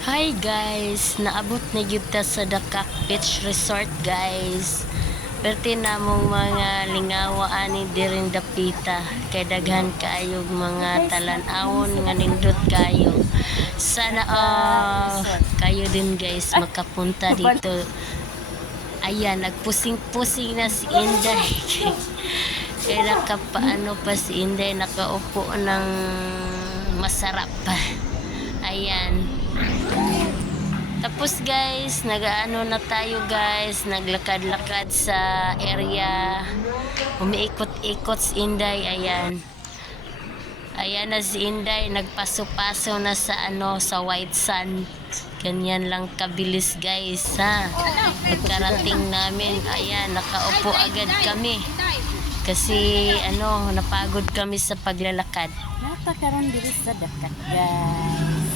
Hi guys, naabot na gyud ta sa Dakak Beach Resort guys. Perti namong mga lingawa ani diring dapita kay daghan kaayog mga talan-awon nga nindot kayo. Sana kayo din guys makapunta dito. Ayan, nagpusing-pusing na si Inday. Kaya nakapaano pa si Inday, nakaupo ng masarap pa. Ayan. Tapos guys, nagaano na tayo guys, naglakad-lakad sa area. Umiikot-ikot si Inday, ayan. Ayan na si Inday, nagpaso-paso na sa sa White Sand. Ganyan lang kabilis guys, ha. Pagkarating namin, ayan, nakaupo agad kami. Kasi napagod kami sa paglalakad. Napakaroon dito sa Dakak guys.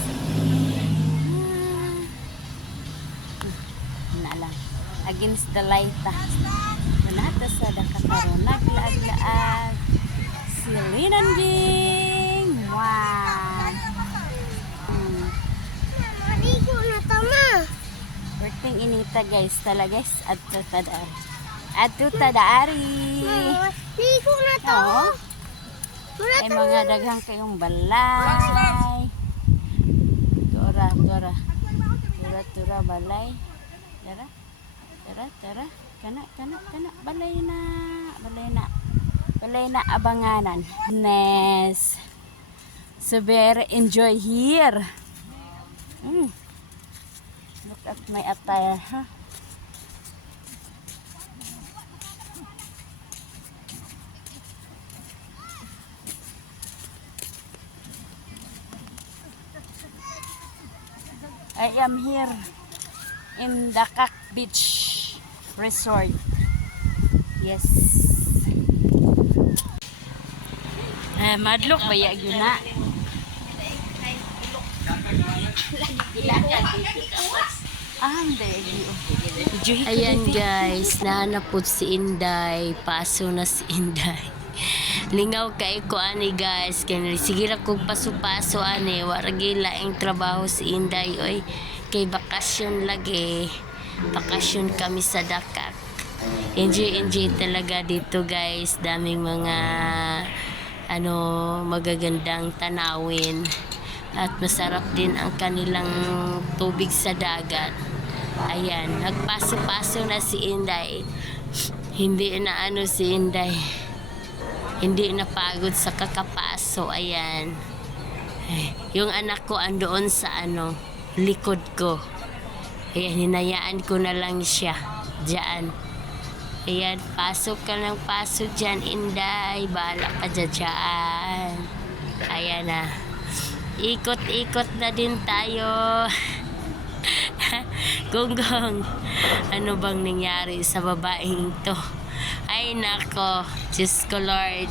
Lang against the light manata sa Dakakaroon naglaag-laag silinan ding wow Maligo na tama working inita guys talaga guys adto tadaari ligo na to ay mga daghang kayong balay tura balay Tara. Kana. Balay na abanganan. Nes. So very enjoy here. Look at my attire, huh? I am here in Dakak Beach Resort. Yes. Madlok ba yun na? Ayan guys, nahanap po si Inday. Paso na si Inday. Lingaw kay ko ani guys. Kaya sige ra kog paso-paso ani. Waragi laing trabaho si Inday. Oy, kay bakasyon lagi. Bakasyon kami sa Dakak. Enjoy talaga dito guys. Daming mga magagandang tanawin. At masarap din ang kanilang tubig sa dagat. Ayan, nagpaso-paso na si Inday. Hindi na si Inday. Hindi napagod sa kakapaso. Ayan. Yung anak ko andoon sa likod ko. Ayan, hinayaan ko na lang siya diyan. Ayan, pasok ka ng pasok dyan, Inday. Bahala ka dyan. Ayan na. Ikot-ikot na din tayo. Gonggong, ano bang nangyari sa babaeng to? Ay nako, Diyos ko Lord.